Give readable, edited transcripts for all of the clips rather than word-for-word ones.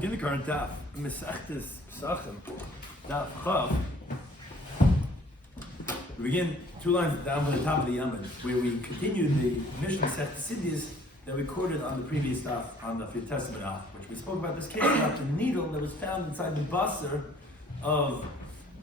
Begin the current Daf, Pesachim Daf Chav. We begin 2 lines down from the top of the Yomim, where we continue the Mishnah Siddhis that we quoted on the previous Daf, on the Pesachim Daf, which we spoke about this case about the needle that was found inside the basar of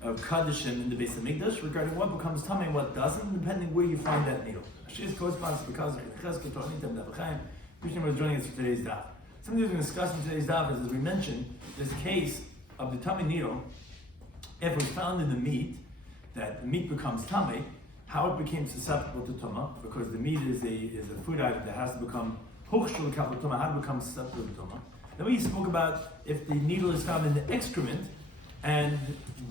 Kaddishim in the Beis Hamikdash, regarding what becomes tamei and what doesn't, depending where you find that needle. Shis corresponds because Krishna was joining us for today's Daf. Something we're going to discuss in today's Daf is, as we mentioned, this case of the tamei needle, if it was found in the meat, that the meat becomes tamei, how it became susceptible to tumah, because the meat is a food item that has to become hochshul kapel tumah, how to become susceptible to tumah. Then we spoke about if the needle is found in the excrement, and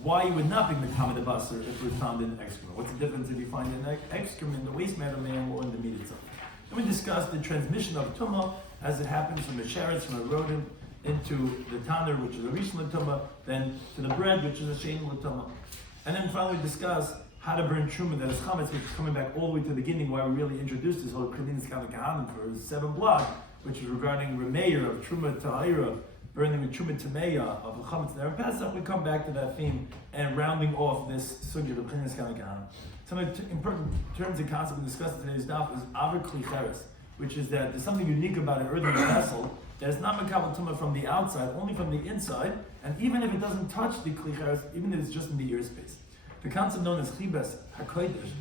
why you would not be metameh the basar if it was found in the excrement. What's the difference if you find it in the excrement, the waste matter, or in the meat itself? Then we discussed the transmission of tumah as it happens from a sheretz, from a rodent, into the tanner, which is a rishon l'tumah, then to the bread, which is a shein l'tumah. And then finally we discussed how to burn truma that is chametz, which is coming back all the way to the beginning, why we really introduced this whole Krininis Kahanim for 7 block, which is regarding remeir of truma ta'ira, burning the truma tameya of a chametz there in Pesach. We come back to that theme and rounding off this sugya of Krininis Kahanim. Some important terms and concepts we discussed in today's daf is aver klicheres, which is that there's something unique about an earthen vessel that is not mekabel tumah from the outside, only from the inside, and even if it doesn't touch the klicheres, even if it's just in the ear space. The concept known as chibes hakodesh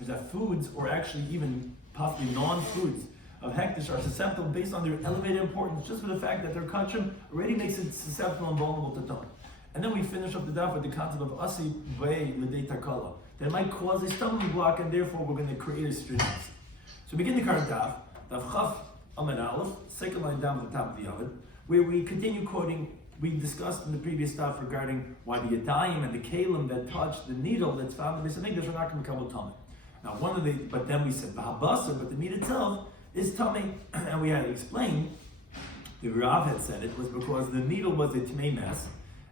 is that foods, or actually even possibly non-foods of hekdesh, are susceptible based on their elevated importance, just for the fact that their kachim already makes it susceptible and vulnerable to tumah. And then we finish up the daf with the concept of asi bei l'dei takala, that might cause a stumbling block, and therefore we're going to create a stringency. So begin the current Daf Chav Amid Aleph, second line down at the top of the Yomim, where we continue quoting. We discussed in the previous Daf regarding why the Yadayim and the Kalim that touch the needle that's found in the Beis Hamikdash are not going to become tamei. Now but then we said B'habasar, but the meat itself is tamei, and we had to explain. The Rav had said it was because the needle was a tamei mess,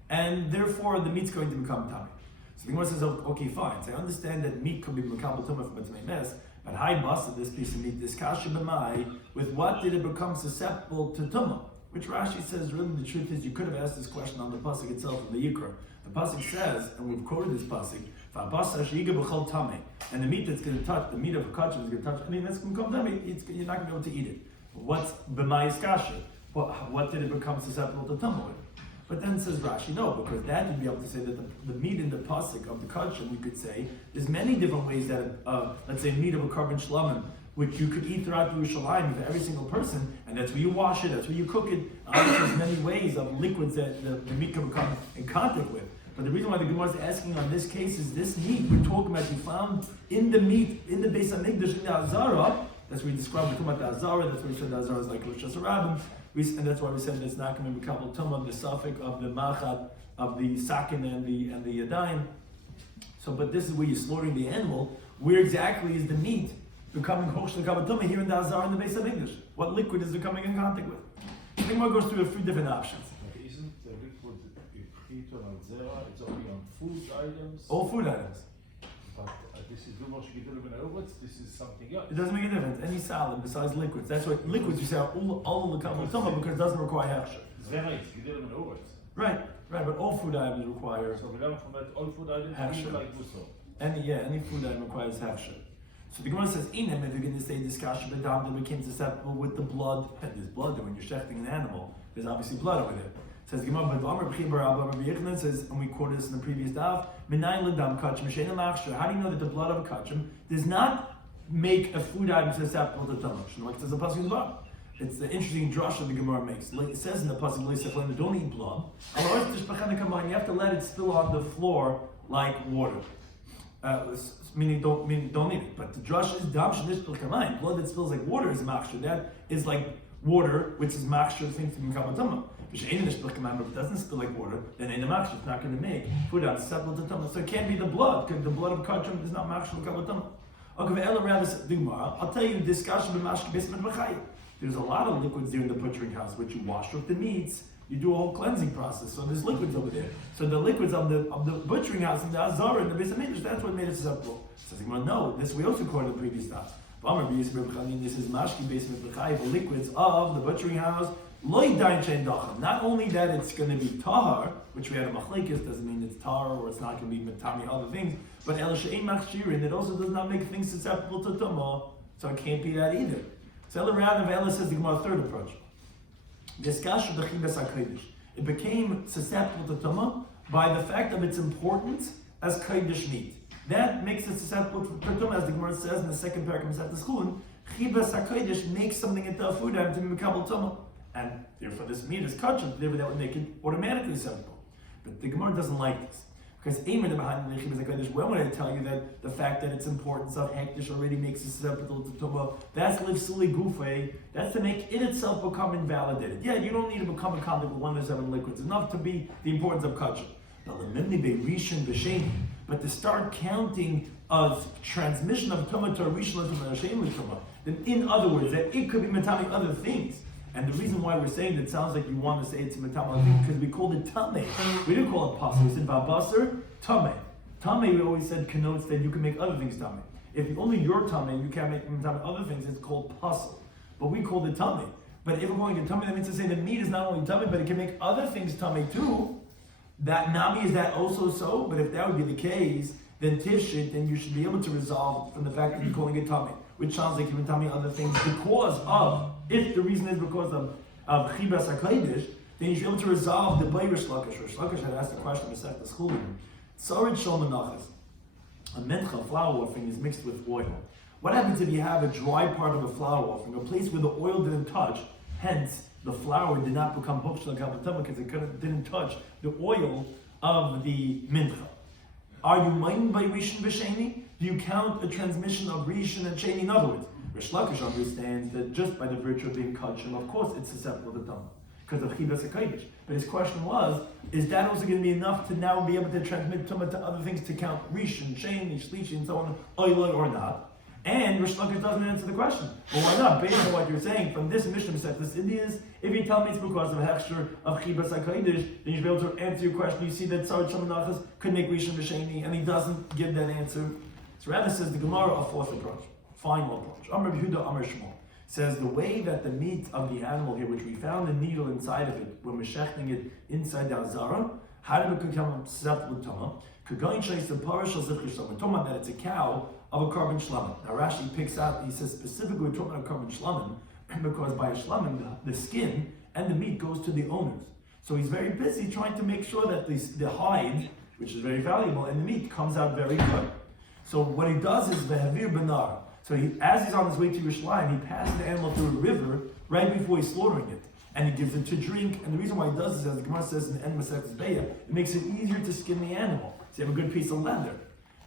and therefore the meat's going to become tamei. So the Gemara says, okay, fine. So I understand that meat could be mekabel tumah from a tamei mess. But high basa, this piece of meat, this kasha b'mai, with what did it become susceptible to tumah? Which Rashi says, really the truth is, you could have asked this question on the pasuk itself in the Yikra. The pasuk says, and we've quoted this pasuk, v'abasa she'iga b'chol tamei, and the meat that's going to touch, the meat of a kachim is going to touch, anything that's going to become tamei, you're not going to be able to eat it. What's b'mai's kasha? What did it become susceptible to tumah with? But then says Rashi, no, because that would be able to say that the meat in the pasuk of the kachim, you could say, there's many different ways that, let's say, meat of a carbon shlamim, which you could eat throughout Yerushalayim for every single person, and that's where you wash it, that's where you cook it. There's many ways of liquids that the meat can become in contact with. But the reason why the Gemara is asking on this case is this meat we're talking about, you found in the meat, in the Beis Hamikdash, in the Azara. That's where we described, we're talking about the Azara, that's why we said the Azara is like Rosh Hashanah. And that's why we said it's not going to be mekabel tumah, the suffix of the machad, of the sakin and the yadayim. So, but this is where you're slaughtering the animal. Where exactly is the meat becoming hochshel mekabel tumah here in the Azar in the Beis Hamikdash? What liquid is it coming in contact with? The Gemara goes through a few different options. But isn't the liquid pchita on zera? It's only on food items. All food items. But this is this is something else. It doesn't make a difference. Any solid besides liquids. That's why liquids you say are all mekabel tumah because it doesn't require hechsher. Zera is gidelim and ovets. Right. But all food items require. So we learn from that all food items hechsher. Like mussar. Any food item requires hechsher. So the Gemara says, if you're going to say this kasha b'dam that became susceptible with the blood, and there's blood there when you're shechting an animal, there's obviously blood over there. Says the Gemara, but says, and we quoted this in the previous daf, how do you know that the blood of a kachim does not make a food item susceptible to tumah? It says the pasuk in the bottom. It's the interesting drasha the Gemara makes. It says in the pasuk, don't eat blood. You have to let it spill on the floor like water. Meaning don't eat it. But the drasha is dam shenish b'chamayim. Blood that spills like water is machshir. That is like water, which is machshir, things to be mekabel tumah. If it doesn't spill like water, then ain't a machshir. It's not going to make food out susceptible to tumah. So it can't be the blood, because the blood of kachim is not machshir mekabel tumah. I'll tell you this kasha b'mashke basement b'chayim. There's a lot of liquids there in the butchering house, which you wash off the meats. You do a whole cleansing process, so there's liquids over there. So the liquids of the butchering house and the azara and the Beis Hamikdash, that's what made it susceptible. So no, this we also quoted in the previous stuff. This is mashki basement b'chayim, the liquids of the butchering house, Not only that it's going to be tahar, which we had a machlekes, doesn't mean it's tahar or it's not going to be metami other things, but el she'ein machshirin, it also does not make things susceptible to tumah, so it can't be that either. So rather, Ella says the Gemara third approach. It became susceptible to tumah by the fact of its importance as kodesh meat. That makes it susceptible to tumah, as the Gemara says in the second paragraph of the school. Chibas HaKodesh makes something into a food item to be mekabel tumah, and therefore this meat is kosher. Therefore, that would make it automatically susceptible. But the Gemara doesn't like this, because when would I tell you that the fact that its importance of hekdesh already makes it susceptible to tumah? That's livsuli gufay. That's to make it itself become invalidated. Yeah, you don't need to become a conduct with one of the 7 liquids. Enough to be the importance of kosher. But to start counting of transmission of tumah to a rishon to a shame tumah, then in other words, that it could be metami other things. And the reason why we're saying that it sounds like you want to say it's metami other things because we called it tameh. We didn't call it pasur. We said babasar tameh. Tameh we always said connotes that you can make other things tameh. If only your tameh you can't make metami other things, it's called pasur. But we called it tameh. But if we're going to tameh, that means to say the meat is not only tameh, but it can make other things tameh too. That nami, is that also so? But if that would be the case, then tifshit, then you should be able to resolve from the fact that you're calling it tummy, which sounds like you're telling me other things because of, if the reason is because of chibas hakodesh, then you should be able to resolve the bay Rish Lakish. Rish Lakish had asked the question of the school. Tzarid shol menachas. A mencha, flour offering, is mixed with oil. What happens if you have a dry part of a flour offering, a place where the oil didn't touch, hence the flour did not become hokshel kavatama because it didn't touch the oil of the mincha. Are you minded by rishon v'sheni? Do you count a transmission of rishon and sheni? In other words, Rish Lakish understands that just by the virtue of being kosher, of course it's susceptible to tumah because of chibas hakodesh. But his question was, is that also going to be enough to now be able to transmit tumah to other things to count rishon, sheni, shlishi, and so on, oil or not? And Rish Lakish doesn't answer the question. Well, why not? Based on what you're saying, from this Mishnah set, this is, if you tell me it's because of a hechsher of chibas hakodesh, then you should be able to answer your question. You see that Tzar Shamanachas could make rishon v'sheni, and he doesn't give that answer. So rather says the Gemara, a fourth approach, final approach. Amar Yehuda, Amar Shmuel says the way that the meat of the animal here, which we found the needle inside of it, when we're shechting it inside the azara, how did it become susceptible to tumah? We're talking about that it's a cow of a carbon shlamim. Now Rashi picks out, he says specifically we're talking about a carbon shlamim because by a shlamim, the skin and the meat goes to the owners. So he's very busy trying to make sure that the hide, which is very valuable, and the meat comes out very good. So what he does is vehavir benar. So as he's on his way to Yerushalayim, he passes the animal through a river right before he's slaughtering it. And he gives it to drink. And the reason why he does this, as the Gemara says in the end of Masechtas Beya, it makes it easier to skin the animal. So you have a good piece of leather.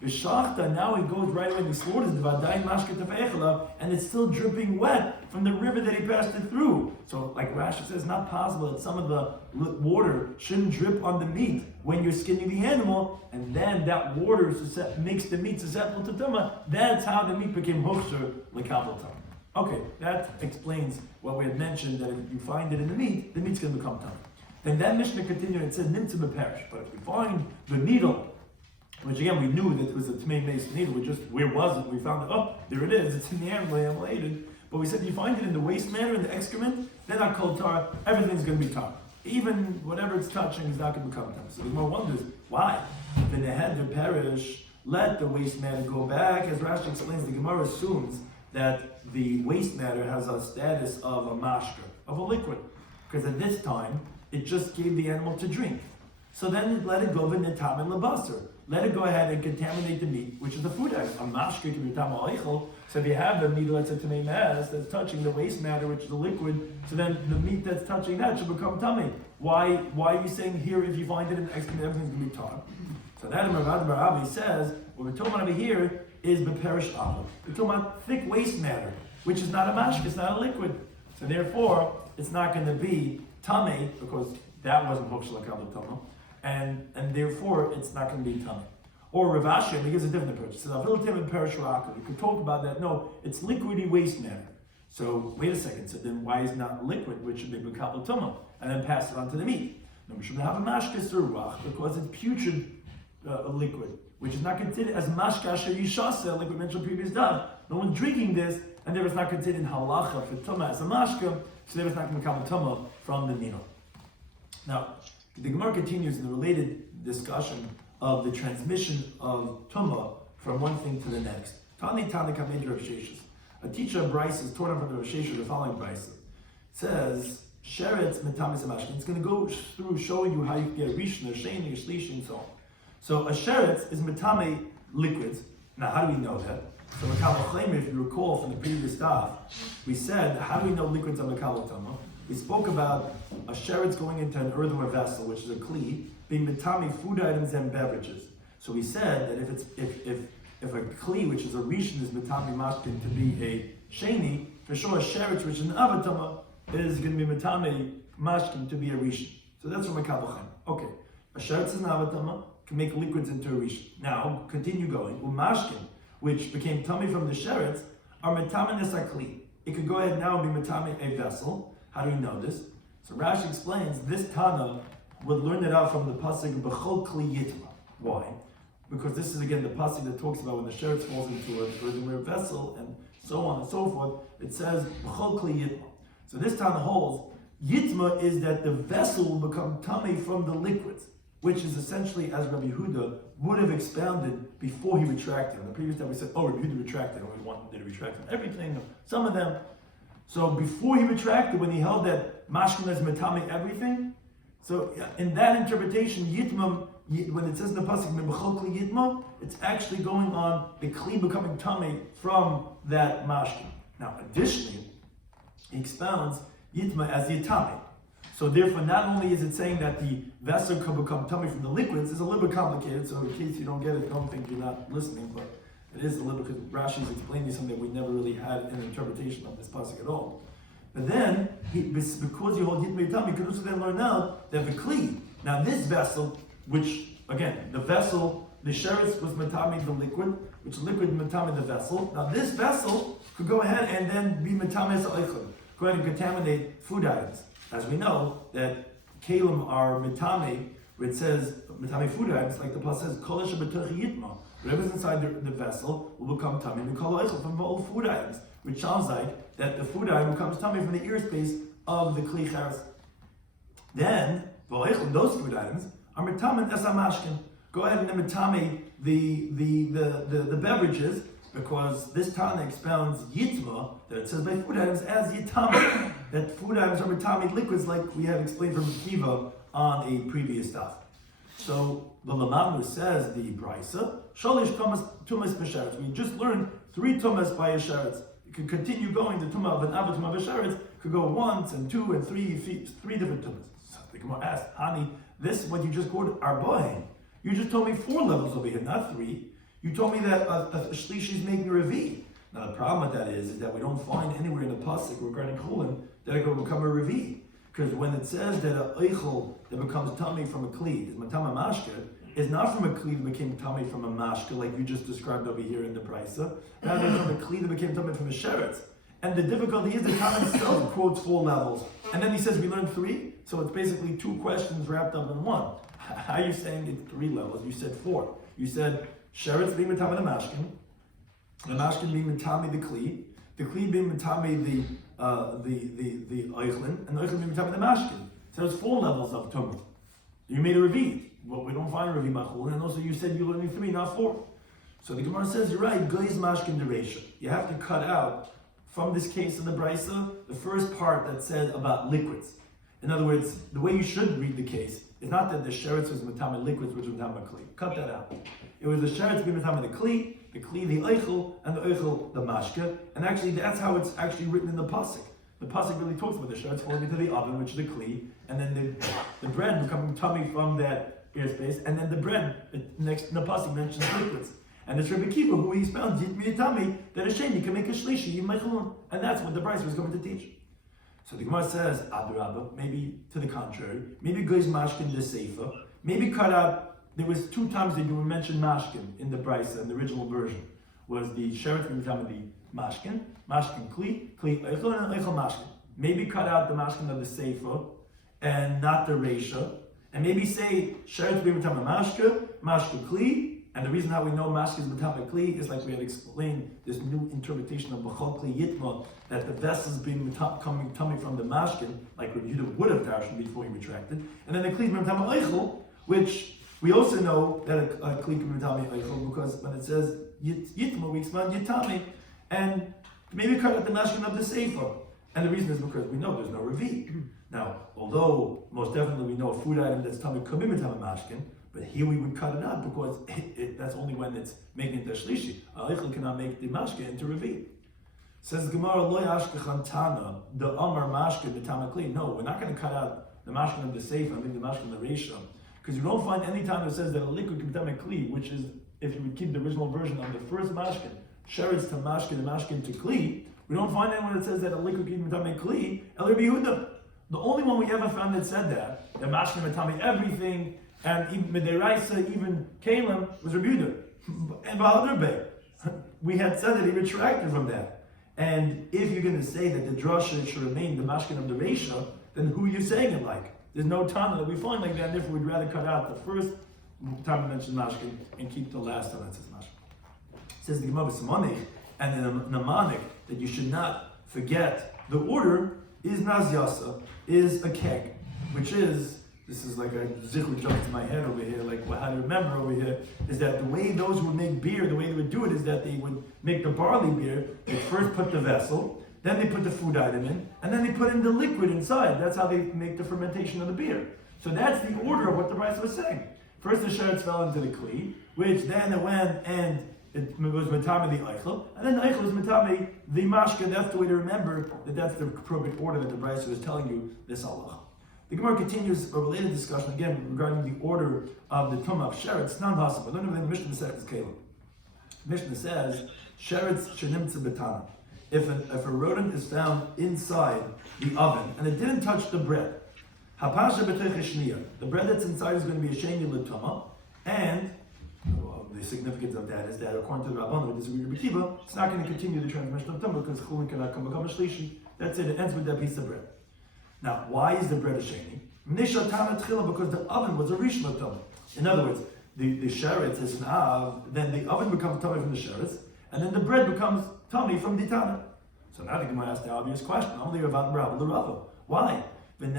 V'shachta, now he goes right away and he slaughters the v'adayin mashke tefeichela, and it's still dripping wet from the river that he passed it through. So like Rashi says, it's not possible that some of the water shouldn't drip on the meat when you're skinning the animal, and then that water makes the meat susceptible to tumah. That's how the meat became hokshur l'kabel tumah. Okay, that explains what we had mentioned, that if you find it in the meat's going to become tumah. Then that Mishnah continued and said, nimtzah b'perish. But if we find the needle, which again we knew that it was a tamei-based needle, we just, where was it? We found it, oh, there it is, it's in the animal ate it. But we said, you find it in the waste matter, in the excrement, they're not called tar, everything's going to be tar. Even whatever it's touching is not going to become tar. So the Gemara wonders, why? If in the head they perish, let the waste matter go back. As Rashi explains, the Gemara assumes that the waste matter has a status of a mashka, of a liquid. Because at this time, it just gave the animal to drink. So then let it go v'netam and labasar. Let it go ahead and contaminate the meat, which is the food item. A mashke can be tam ha'eichel. So if you have a needle that's a tamei mass that's touching the waste matter, which is the liquid, so then the meat that's touching that should become tamei. Why are you saying here if you find it in the excrement, everything's going to be tar? So that Rav Barabi says, what we're talking about over here is beperish avon. We're talking about thick waste matter, which is not a mashke, it's not a liquid. So therefore, it's not going to be tamei, because that wasn't hokshel l'kabel tumah. And therefore, it's not going to be tummy. Or Rav Ashi, he gives a different approach. So you could talk about that. No, it's liquidy waste matter. So wait a second. So then why is it not liquid, which should be b'kabel tumah, and then pass it on to the meat? No, we should have a mashkas ruach because it's putrid liquid, which is not considered as mashka asher yishasa, like we mentioned previous daf. No one's drinking this, and there is not considered in halacha for tumah as a mashka, so there is not going to become tumah from the needle. Now, the Gemara continues in the related discussion of the transmission of tumah from one thing to the next. Tani kamed Rav Sheshes. A teacher of Bryce is taught from the Rav Sheshes the following Bryce. It says, Sheretz metamis amashkin. It's going to go through showing you how you can get a rishon, a sheni, a shlishi, and so on. So a sheretz is metame liquids. Now, how do we know that? So Makabel Chaymer, if you recall from the previous daf, we said, how do we know liquids are Makabel Tama? We spoke about a sheretz going into an earthenware vessel, which is a kli, being metame food items and beverages. So we said that if a kli, which is a rishon, is metame mashkin to be a sheni, for sure a sheretz, which is an avatama, is going to be metame mashkin to be a rishon. So that's from Makabel Chaymer. Okay, a sheretz is an avatama, can make liquids into a rishon. Now, continue going. Umashkin, which became tummy from the sheretz, are metame nesakli. It could go ahead now and be metame a vessel. How do we know this? So Rashi explains this Tana would learn it out from the pasuk b'chol kli yitma. Why? Because this is again the pasuk that talks about when the sheretz falls into an earthenware vessel and so on and so forth. It says b'chol kli yitma. So this Tana holds yitma is that the vessel will become tummy from the liquids, which is essentially, as Rabbi Yehuda would have expounded before he retracted. In the previous time we said, Rabbi Yehuda retracted, and we wanted to retract everything, some of them. So before he retracted, when he held that mashkin is metame everything, so in that interpretation, yitma, when it says in the pasuk b'chol kli yitma, it's actually going on the kli becoming tummy from that mashkin. Now, additionally, he expounds yitma as yitame. So therefore, not only is it saying that the vessel could become tummy from the liquids, it's a little bit complicated, so in case you don't get it, don't think you're not listening, but it is a little bit, because Rashi is explaining something we never really had an interpretation of this pasuk at all. But then, because you hold yitma tummy, you can also then learn out that the kli, now this vessel, which, again, the vessel, the sheretz was metame the liquid, which the liquid metame the vessel. Now this vessel could go ahead and then be metame sa'oichel, go ahead and contaminate food items. As we know that kalim are mitame, where it says mitame food items, like the plus says kol shebetoch yitma. Whatever's inside the vessel will become tummy. We call it from all food items, which sounds like that the food item becomes tummy from the ear space of the kli charas. Then those food items are mitame esamashkin. Go ahead and mitame the beverages, because this Tana expounds yitma, that it says by food items as yitama, that food items are mitame liquids, like we have explained from Kiva on a previous stuff. So the Lamamnu says the Brisa, Shalish tumas b'sheretz. We just learned 3 tumas by a sheretz. You can continue going. The tumah of an ava tumah of a sheretz could go once and 2 and 3 different tumas. So the Gemara asked, Hani, this what you just quoted are bohem. You just told me 4 levels over here, not 3. You told me that a shlishi is making a revi. Now the problem with that is that we don't find anywhere in the pasuk regarding chulin that it will become a revi. Because when it says that a eichel that becomes tummy from a kli is matama mashka, is not from a kli that became tummy from a mashka, like you just described over here in the brisa. Rather from a kli that became tummy from a sheretz. And the difficulty is the Talmud itself quotes 4 levels, and then he says we learned 3. So it's basically 2 questions wrapped up in one. How are you saying it's 3 levels? You said 4. You said sheretz being matame the mashkin being matame the kli being matame the eichlin, and the eichlin being matame the mashkin. So there's 4 levels of tumah. You made a revi. Well, we don't find a revi machul, and also you said you learned 3, not 4. So the Gemara says you're right. Goyz mashkin dereisha. You have to cut out from this case in the brisa the first part that said about liquids. In other words, the way you should read the case is not that the sheretz was matame liquids, which was matame kli. Cut that out. It was the sheretz being matame the kli the eichel, and the eichel the mashka. And actually, that's how it's actually written in the pasuk. The pasuk really talks about the sheretz falling into the oven, which is the kli, and then the bread becoming tummy from that airspace, and then the bread next in the pasuk mentions liquids. And it's Rabbi Kiva who expounds tummy that a sheni can make a shlishi yimachulun, and that's what the Brisa was going to teach. So the Gemara says, Adarabba, maybe to the contrary, maybe goes mashkin the sefer, maybe cut out. There was 2 times that you mentioned mashkin in the Brisa, in the original version. Was the sheretz being tummy the mashkin kli eichel, and eichel mashkin. Maybe cut out the mashkin of the sefer and not the reisha, and maybe say sheretz being tummy mashka kli, And the reason how we know mashke is metame kli is like we had explained this new interpretation of b'chol kli yitma, that the vessel is being coming from the mashkin, like Rabbi Yehuda would have darshan before he retracted, and then the kli is metame eichel, which we also know that a kli is metame eichel because when it says yitma, we explain yitame, and maybe cut out the mashkin of the sefer. And the reason is because we know there's no revi. Now, although most definitely we know a food item that's tummy could be metame mashkin, but here we would cut it out because that's only when it's making it a shlishi. Eichel cannot make the mashke into revi. Says Gemara, Lo yashkechan tana, the amar mashke metame kli. No, we're not going to cut out the mashke of the sefer, I mean the mashke of the reisha, because you don't find any time that says that a liquid can metame kli, which is if you would keep the original version of the first mashke, sheretz to mashke, the mashke to kli. We don't find anywhere that says that a liquid can metame kli. El Rabbi Yehuda. The only one we ever found that said that mashke metame everything. And even Midiraisa, even Kalim, was Rabbi Yehuda. And Bahadur Bey, we had said that he retracted from that. And if you're going to say that the drasha should remain the mashkin of the Reisha, then who are you saying it like? There's no Tana that we find like that, and therefore we'd rather cut out the first time we mentioned mashkin and keep the last time that says mashkin. It says the Gemara B'Simonich and the Mnemonic that you should not forget the order is Nazyasa, is a keg, which is, this is like a zichur jump to my head over here, like how to remember over here, is that the way those who would make beer, the way they would do it is that they would make the barley beer, they first put the vessel, then they put the food item in, and then they put in the liquid inside. That's how they make the fermentation of the beer. So that's the order of what the Brisa was saying. First the sheretz fell into the kli, which then it went and it was metame the eichel, and then the eichel was metame the mashke. That's the way to remember that that's the appropriate order that the Brisa was telling you this halacha. The Gemara continues a related discussion again regarding the order of the tumah of sheretz. Non possible. Don't even the Mishnah says Kalim. Mishnah says sheretz shenimtza betana. If a rodent is found inside the oven and it didn't touch the bread, hapasha b'teicha shniya. The bread that's inside is going to be a sheni l'tumah, and the significance of that is that according to the Rabbanon, which is Rabbi Kiva, it's not going to continue the transmission of tumah because chulin cannot become a shlishi. That's it. It ends with that piece of bread. Now, why is the bread a sheni? Because the oven was a rishon tumah. In other words, the sheretz is now, then the oven becomes tummy from the sheretz, and then the bread becomes tummy from the tana. So now the Gemara asks the obvious question: only about Rabbi L'Rava. Why? You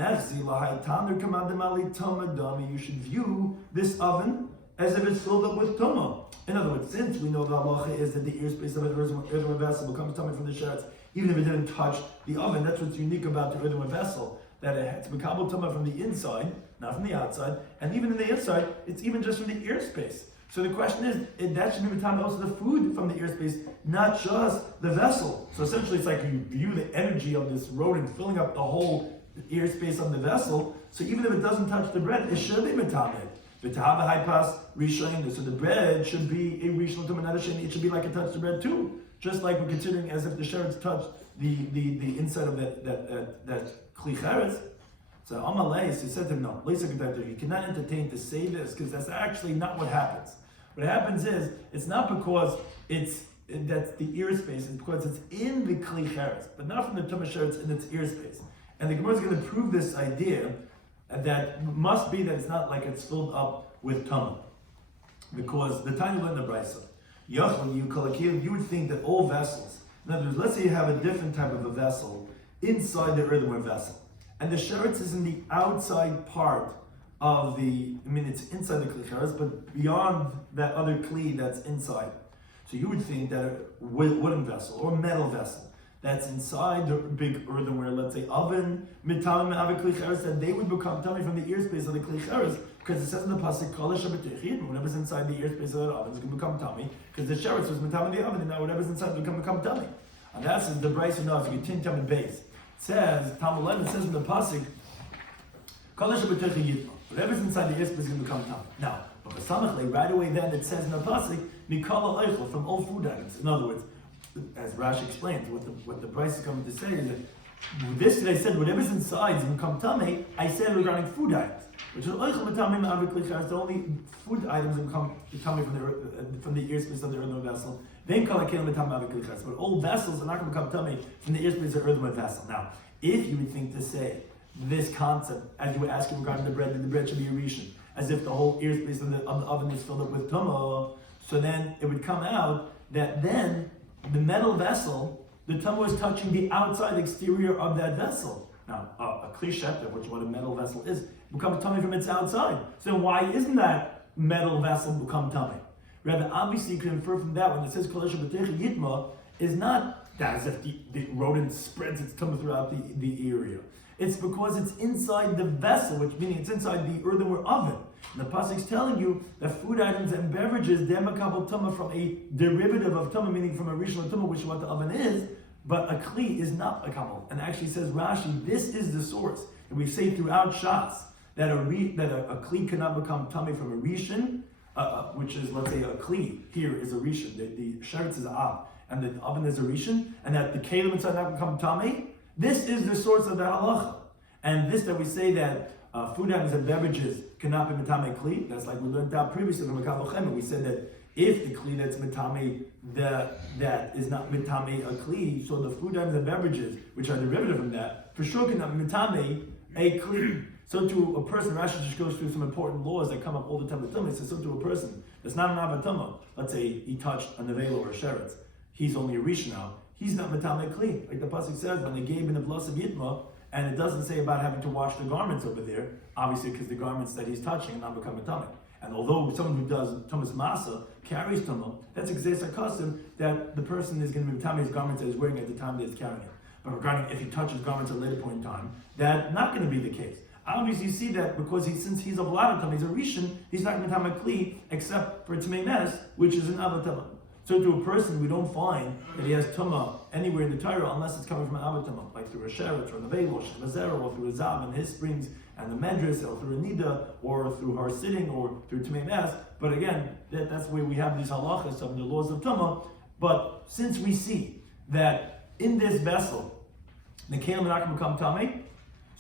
should view this oven as if it's filled up with tumah. In other words, since we know the halacha is that the ear space of an earthenware vessel becomes tummy from the sheretz, even if it didn't touch the oven. That's what's unique about the earthenware vessel, that it's mekabel tumah from the inside, not from the outside, and even in the inside, it's even just from the ear space. So the question is, that should be metame also the food from the ear space, not just the vessel. So essentially, it's like you view the energy of this rodent filling up the whole ear space of the vessel. So even if it doesn't touch the bread, it should be metame. So the bread should be a rishon tumah, not a sheni. It should be like it touched the bread too. Just like we're considering as if the sheretz touched the inside of that kli cheretz. So Amalei, he said to him, no, you cannot entertain to say this because that's actually not what happens. What happens is, it's not because that's the ear space, it's because it's in the kli cheretz, but not from the tumah sheretz in its ear space. And the Gemara is going to prove this idea that must be that it's not like it's filled up with tumah. Because the time you learn the Brisa, you would think that all vessels, in other words, let's say you have a different type of a vessel inside the earthenware vessel, and the sheretz is in the outside part of it's inside the kli cheretz, but beyond that other kli that's inside. So you would think that a wooden vessel or metal vessel that's inside the big earthenware, let's say oven, mitam and kli cheretz, that they would become tummy from the ear space of the kli cheretz, because it says in the pasuk, whatever's inside the ear space of the oven is going to become tummy, because the sheretz was mitam in the oven, and now whatever's inside will become tummy. And that's the Brisa knows. If you continue tummy base, it says Talmud 11 says in the pasuk, whatever's inside the ear space is going to become tummy. Now, but right away then it says in the pasuk, mikala eichel, from all food items. In other words, as Rashi explains, what the Brisa is coming to say is that this that I said whatever's inside is going to become tummy. I said regarding food items, which is the only food items that become tummy from the ear space of the earthenware vessel. But all vessels are not going to become tummy from the ear space of the earthenware vessel. Now, if you would think to say this concept, as you were asking regarding the bread, that the bread should be a rishon, as if the whole ear space of the oven is filled up with tumah. So then it would come out that then the metal vessel, the tumah is touching the outside exterior of that vessel. Now, a kli sheter, which is what a metal vessel is, becomes tummy from its outside. So why isn't that metal vessel become tummy? Rather, obviously, you can infer from that when it says kol yitma is not that as if the rodent spreads its tumah throughout the area. It's because it's inside the vessel, which meaning it's inside the earthenware oven. And the pasuk is telling you that food items and beverages, they're makabel tumah from a derivative of tumah, meaning from a rishon tumah, which is what the oven is, but a kli is not a kabel. And actually says Rashi, this is the source. And we say throughout Shas that a kli cannot become tummy from a rishon, which is, let's say, a kli here is a rishon, the sheretz is a av, and the oven is a rishon, and that the kelim inside not become tummy. This is the source of the halacha. And this that we say that food items and beverages cannot be metame kli, that's like we learned out previously from Makal. We said that if the kli that's metame, that is not metame a kli, so the food items and beverages, which are derivative from that, for sure cannot be metame a kli. So to a person, Rashi just goes through some important laws that come up all the time with tumah. He says, so to a person that's not an avatuma, let's say he touched a nevela or a sheretz, he's only a rishon now, he's not metame kli. Like the pasuk says, when they gave in the blood of yitma, and it doesn't say about having to wash the garments over there, obviously because the garments that he's touching are not become metame. And although someone who does tumas masa carries tumah, that's exactly a custom that the person is going to be metame his garments that he's wearing at the time that he's carrying it. But regarding if he touches garments at a later point in time, that's not going to be the case. Obviously, you see that because since he's a vladatam, he's a rishon, he's not going to have a kli except for tmei mes, which is an avatama. So to a person, we don't find that he has tumah anywhere in the Torah unless it's coming from an avatama, like through a sheretz or a nevela or shemazera, or through a zav and his springs and the medrash, or through a nida, or through her sitting, or through tmei mes. But again, that's where we have these halachas of the laws of tumah. But since we see that in this vessel, the kelim are not going to become tamei,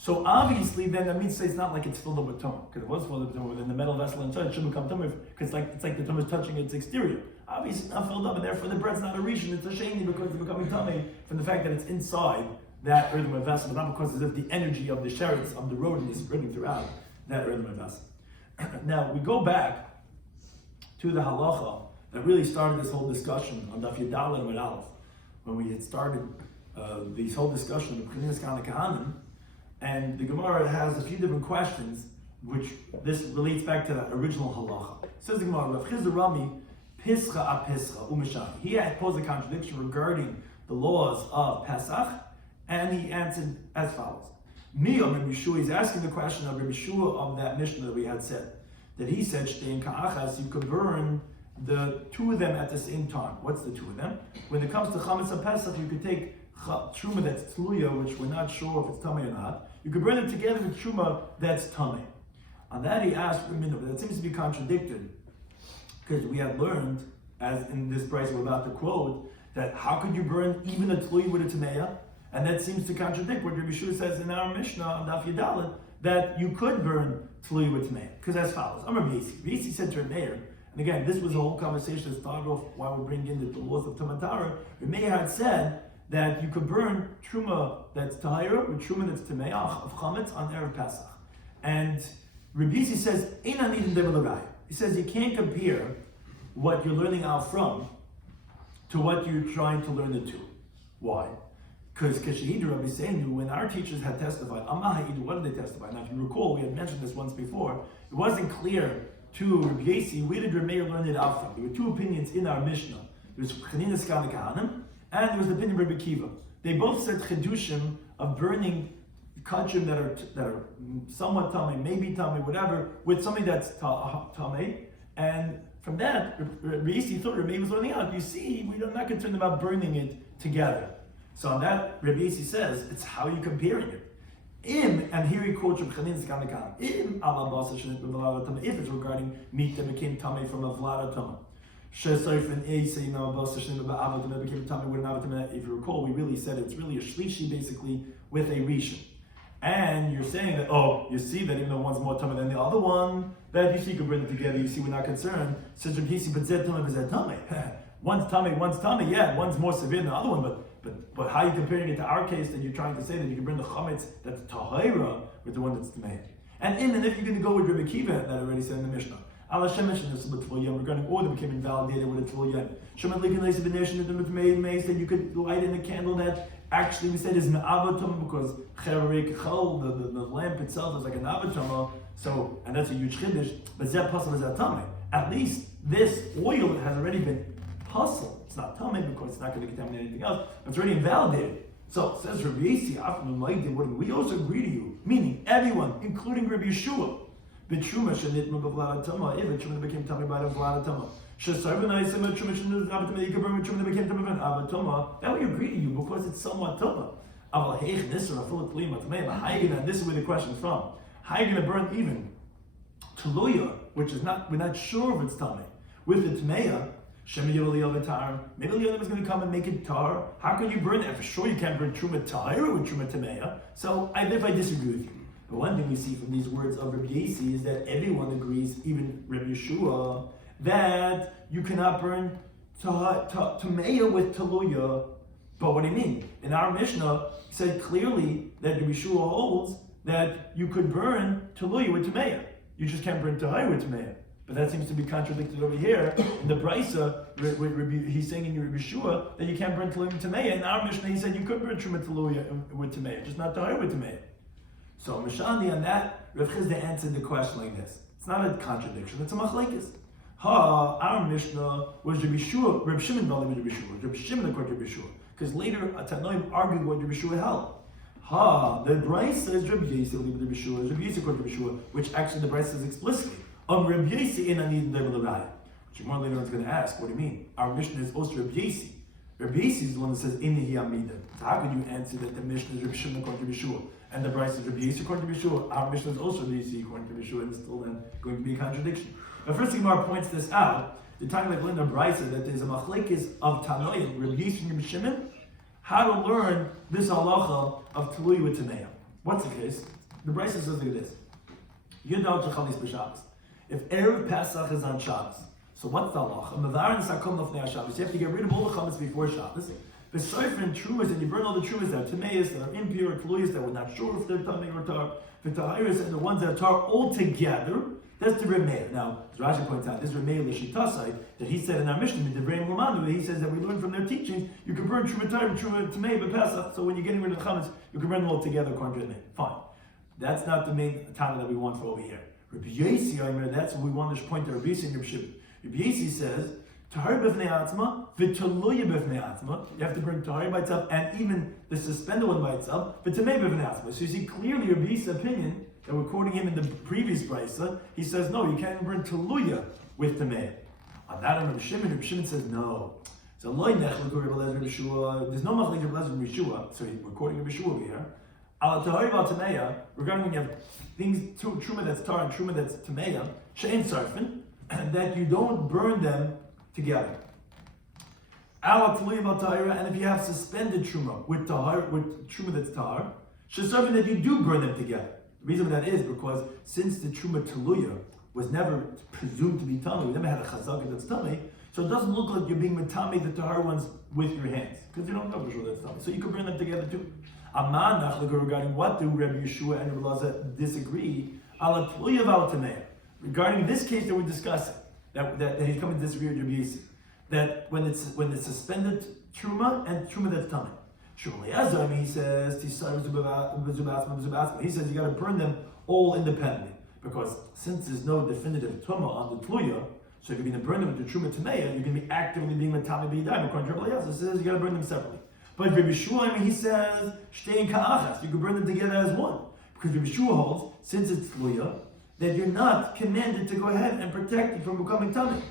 so obviously, then that means it's not like it's filled up with tumah, because it was filled up with tumah. Within the metal vessel inside, it shouldn't become tumah, because it's like the tumah is touching its exterior. Obviously, it's not filled up, and therefore the bread's not a rishon. It's a sheni because it's becoming tumah from the fact that it's inside that earthenware vessel, but not because as if the energy of the sheretz of the rodent is spreading throughout that earthenware vessel. Now we go back to the halacha that really started this whole discussion on Daf Yudal and Aleph, when we had started this whole discussion of Pchinas Kahanim. And the Gemara has a few different questions, which this relates back to the original halacha. It says the Gemara, Rav Chizda Rami, Pischa a Pischa, Umeshani. He had posed a contradiction regarding the laws of Pesach, and he answered as follows. Miyom Rabbi Shua, he's asking the question of Rabbi Shua of that Mishnah that we had said, that he said, Shtein Ka'achas, you could burn the two of them at the same time. What's the two of them? When it comes to Chametz of Pesach, you could take truma that's tluya, which we're not sure if it's tummy or not. You could burn it together with truma that's tummy. On that he asked, but that seems to be contradicted, because we had learned, as in this price we're about to quote, that how could you burn even a tluya with a tameya? And that seems to contradict what Rabbi Shua says in our Mishnah on Daf Yudal, that you could burn tluya with tameya. Because as follows, Amar B'yisi said to Meir, and again, this was a whole conversation that started off while we bring in the laws of Tamatara. Meir had said that you could burn truma that's tahira with truma that's tameach of chametz on erev Pesach. And Rabbi Yisi says, "Einan nidin de'v'lagay." He says you can't compare what you're learning out from to what you're trying to learn it to. Why? Because Kashihidu Rabbi Seinu, when our teachers had testified, Amaha'idu, what did they testify? Now, if you recall, we had mentioned this once before. It wasn't clear to Rabbi Yisi, where did Rabbi Meir learn it out from? There were two opinions in our Mishnah. There was Chaninas Kahanim, and there was the opinion of Rabbi Kiva. They both said chedushim of burning kachim that are somewhat tamei, maybe tamei, whatever, with something that's tamei. And from that, Rabbi Yisi thought Rabbi was learning out. You see, we're not concerned about burning it together. So on that, Rabbi Yisi says it's how you're comparing it. And here he quotes from Chanin Zkanakan. If it's regarding meat that became tamei from a vlada tama. If you recall, we really said it's really a shlishi basically with a rishon. And you're saying that, you see that even though one's more tamei than the other one, that you see you can bring it together, you see we're not concerned. Says Rabbi Yisi, but zed tamei, but zed tamei. One's tamei, yeah, one's more severe than the other one, but But how are you comparing it to our case that you're trying to say that you can bring the chametz that's tahira with the one that's tamei? And if you're going to go with Rabbi Kiva, that already said in the Mishnah, Allah Shemesh this with regarding order became invalidated with a tefillah. Shemet likin leis b'nation that the may said you could light in a candle that actually we said is an avatum because cherarek chol the lamp itself is like an avatum. So and that's a huge chiddush. But zeh pasal is tamei. At least this oil has already been pasal. It's not tamei because it's not going to contaminate anything else. But it's already invalidated. So it says Rabbi Yisi, we also agree to you, meaning everyone, including Rabbi Yeshua. B'truma shenitma b'vlad tama. If a truma became tummy by the vlad tama, shesarvanai sema truma shenitma avatama yikaber truma became tummy by avatama. That we agree to you because it's somewhat tama. Aval heich nisra full klima tamei. How you gonna? This is where the question's from. How you gonna burn even tuluya, which is not? We're not sure if it's tummy with the tmeya. Maybe the other was going to come and make it tar. How can you burn that? For sure you can't burn truma tahira with truma tameya. So I disagree with you. But one thing we see from these words of Rabbi Yisi is that everyone agrees, even Rabbi Yeshua, that you cannot burn tameya with taluya. But what do you mean? In our Mishnah, he said clearly that Rabbi Yeshua holds that you could burn taluya with tameya. You just can't burn tahira with tameya. But that seems to be contradicted over here in the Brisa. He's saying in Rabbi Yeshua that you can't burn taluya with tameya. In our Mishnah, he said you could burn truma taluya with tameya, just not tahira with tameya. So Mishandi on that, Rav Chizda answered the question like this: it's not a contradiction; it's a machlekes. Our Mishnah was Rabbi Shua, Rabbi Shimon Bali with Rabbi Shua, Rabbi Shimon according to Rabbi Shua, because later Tanoim argued what Rabbi Shua held. The Brisa says Rabbi Yisi with Rabbi Shua, Rabbi Yisi according to Rabbi Shua, which actually the Brisa says explicitly. Rabbi Yisi in Anid Devil Raya. Which more later on is going to ask, what do you mean? Our Mishnah is also Rabbi Yisi. Rabbi Yisi is the one that says Inni Amida. So how could you answer that the Mishnah is Rabbi Shimon according to Rabbi Shua and the Brisa is Rabbi Yisi according to Rabbi Shua? Our Mishnah is also Rabbi Yisi according to Rabbi Shua, and it's still then going to be a contradiction. But first thing Mar points this out, the time like Linda Brisa that there's a machlekes of Tanoim, Rabbi Yisi and Rabbi Shimon, how to learn this halacha of Tului with Tameya. What's the case? The Brisa says like this: Yudal Chachalis B'Shabbos. If Erev Pesach is on Shabbos, so what's the halacha? Mevarin sakom lefnei Shabbos. You have to get rid of all the chametz before Shabbos. The sofer trumas, and you burn all the trumas that are tameis, that are impure, tluyas, that we're not sure if they're tamei or tar. The tahiris and the ones that are tar all together. That's the Remeir. Now, as Rashi points out, this Remeir l'shitasai that he said in our Mishnah, in the Vreim Lamanu, he says that we learn from their teachings, you can burn truma tar, truma tamei, but Pesach. So when you're getting rid of the chametz, you can burn them all together according to the Remeir. Fine. That's not the main Tana that we want for over here. Rabbi Yisi, that's what we want to point to Rabbi Yisi and Rabbi Shimon. Rabbi Yisi says, Tahar b'fnei atzma, v'toluya b'fnei atzma. You have to bring Tahar by itself, and even the suspended one by itself, v'tamei b'fnei atzma. So you see clearly Rabbi Yisi's opinion, that we're quoting him in the previous brisa, he says, no, you can't even bring Toluya with Tamei. On that, Rabbi Shimon says, no. So, there's no machlek Rabbi Lezer Rabbi Shua, so we're quoting Rabbi Shua over here. Al Tahari Val Tameya, regarding when you have things, truma that's tar and truma that's tameya, she'en sarfin, that you don't burn them together. Al Taluya Val Tahira, and if you have suspended truma with truma that's tar, she'sarfin that you do burn them together. The reason for that is because since the truma taluya was never presumed to be tummy, we never had a chazaka that's tummy, so it doesn't look like you're being matami the tahar ones with your hands, because you don't know for sure that's tummy. So you can burn them together too. Regarding what do Rabbi Yeshua and Rabbi Lezer disagree? Regarding this case that we're discussing, that he's coming to disagree with Rabbi Yisi, that when it's suspended truma and truma that's tummy. He says he says you got to burn them all independently, because since there's no definitive tumah on the tluya, so if you're going to burn them with the truma tameya, you're going to be actively being matami b'yadayim. According to Rabbi Lezer, says you got to burn them separately. But Rabbi Shloimy, he says, shtein ka'achas, you can burn them together as one. Because Rabbi Shloimy holds, since it's tluya, that you're not commanded to go ahead and protect it from becoming tummy.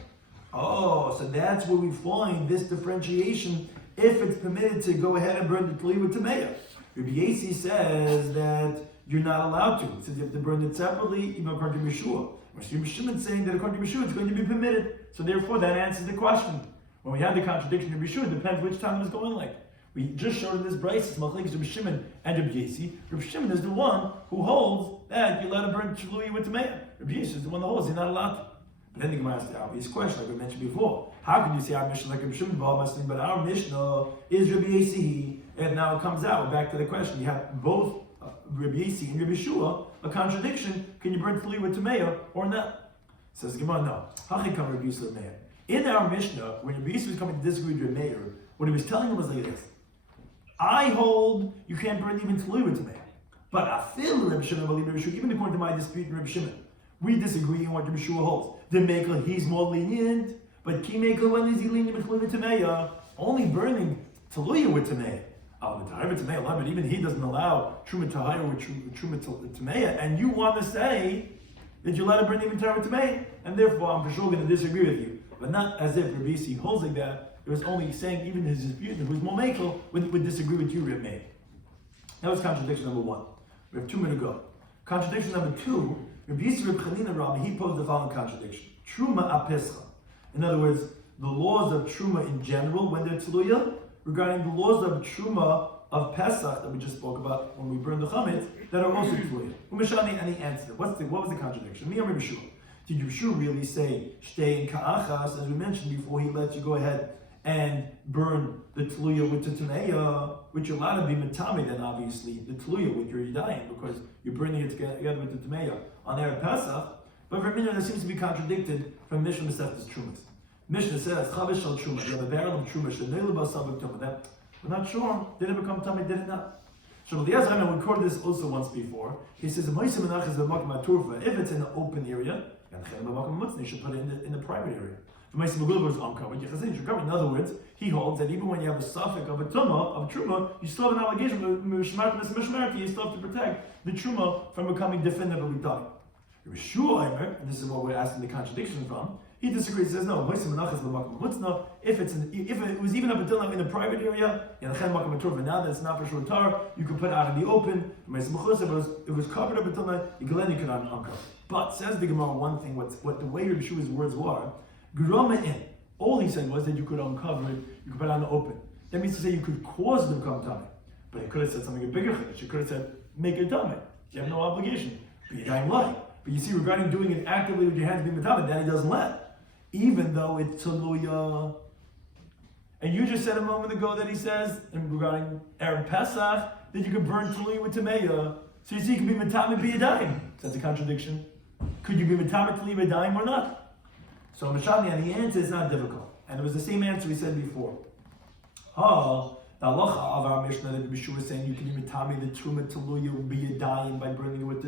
Oh, so that's where we find this differentiation, if it's permitted to go ahead and burn the tluya with tameya. Rabbi Yisi says that you're not allowed to. He says you have to burn it separately, even according to Rabbi Shua. Rabbi Shimon saying that according to Rabbi Shua, it's going to be permitted. So therefore, that answers the question. When we have the contradiction of Rabbi Shua, it depends which time it's going like. We just showed in this brayse, it's machlekes Rabbi Shimon and Rabbi Yisi. Rabbi Shimon is the one who holds that you let him burn tluya with tameya. Rabbi Yisi is the one that holds you're not allowed to. Then the Gemara asks the obvious question, like we mentioned before. How can you say our Mishnah like Rabbi Shimon, but our Mishnah is Rabbi Yasi? And now it comes out, we're back to the question. You have both Rabbi Yasi and Rabbi Shua, a contradiction. Can you burn tefillah with Tamea or not? Says the Gemara, no. Hachik come Rabbi Yisrael Meir. In our Mishnah, when Rabbi Yisrael was coming to disagree with Rabbi Meir, what he was telling him was like this. I hold you can't burn even tefillah with Tamea. But I feel Rabbi Shimon, believe Rabbi Shua, even according to my dispute with Rabbi Shimon, we disagree on what Rabbi Shua holds. The Maker, he's more lenient, but Ki Maker, when is he lenient with tefillah with Tamea? Only burning tefillah with Tamea. But even he doesn't allow Truma Tahira with Truma Tamea, and you want to say that you let it burn even Tahira with Tamea, and therefore I'm for sure going to disagree with you. But not as if Rabbi Yisi holds like that. It was only saying even his dispute, who's more Makel, would disagree with you, Rabbi Meir. That was contradiction number one. We have 2 minutes to go. Contradiction number 2, Rabbi Yisi Reb Chanina Rabbi, he posed the following contradiction. Truma a Pesachim. In other words, the laws of Truma in general, when they're Tluya, regarding the laws of Truma of Pesach that we just spoke about when we burn the Chametz, that are also Tluya. Umeshani, and he answered. What was the contradiction? Me or Rabbi Shua? Did Rabbi Shua really say, Shtei in Ka'achas, as we mentioned before, he lets you go ahead and burn the Tluya with the Tameya, which you're allowed to be Matame then obviously, the Tluya with your Yidayim, because you're burning it together with the Tameya on Erev Pesach. But for Mishnah, that seems to be contradicted from Mishnah Masechtas Trumas. Mishnah says, Chavish shal Truma, you have a barrel of Truma, Shenei l'basar b'Tumah. That we're not sure, did it become Tumah, did it not? So the Yazran, we recorded this also once before. He says, if it's in the open area, you should put it in the private area. If it's uncovered, in other words, he holds that even when you have a suffix of a tumah, of truma, you still have an obligation, you still have to protect the truma from becoming definitively done. And this is what we're asking the contradiction from. He disagrees. He says no. If it was even up until now in the private area, now that it's not for sure tar, you can put it out in the open. If it was covered up until now, you can uncover. But says the Gemara one thing. What the way Rabbi Shua's words were, grama in. All he said was that you could uncover it, you could put it out in the open. That means to say you could cause them to become tummy. But he could have said something bigger. He could have said make it tummy. You have no obligation. But you see, regarding doing it actively with your hands being tummy, that he doesn't let. Even though it's Tuluya. And you just said a moment ago that he says, and regarding Erev Pesach, that you could burn Tuluya with Tameya. So you see, you can be Matame B'Yadayim. That's a contradiction. Could you be Matame Tuluya B'Yadayim or not? So Mashani, and the answer is not difficult. And it was the same answer we said before. The halacha of our Mishnah that Rabbi Shua is saying you can be Matame the Truma Tuluya B'Yadayim by burning it with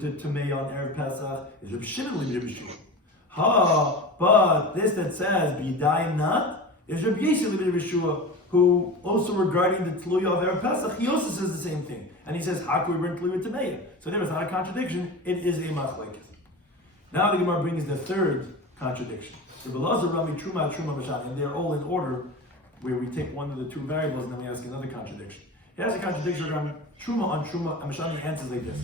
the Tameya on Erev Pesach is Rabbi Shimon Rabbi Shua. But this that says B'Yadayim not is Rabbi Yisrael Rabbi Shua, who also regarding the Tluya of Erev Pesach, he also says the same thing. And he says, how can we bring Tluya to Tameya? So there is not a contradiction, it is a machlekes. Now the Gemara brings the third contradiction. The Belazar Rami Truma Mashani, and they're all in order, where we take one of the two variables and then we ask another contradiction. He has a contradiction around Truma on Truma, and Mashani answers like this.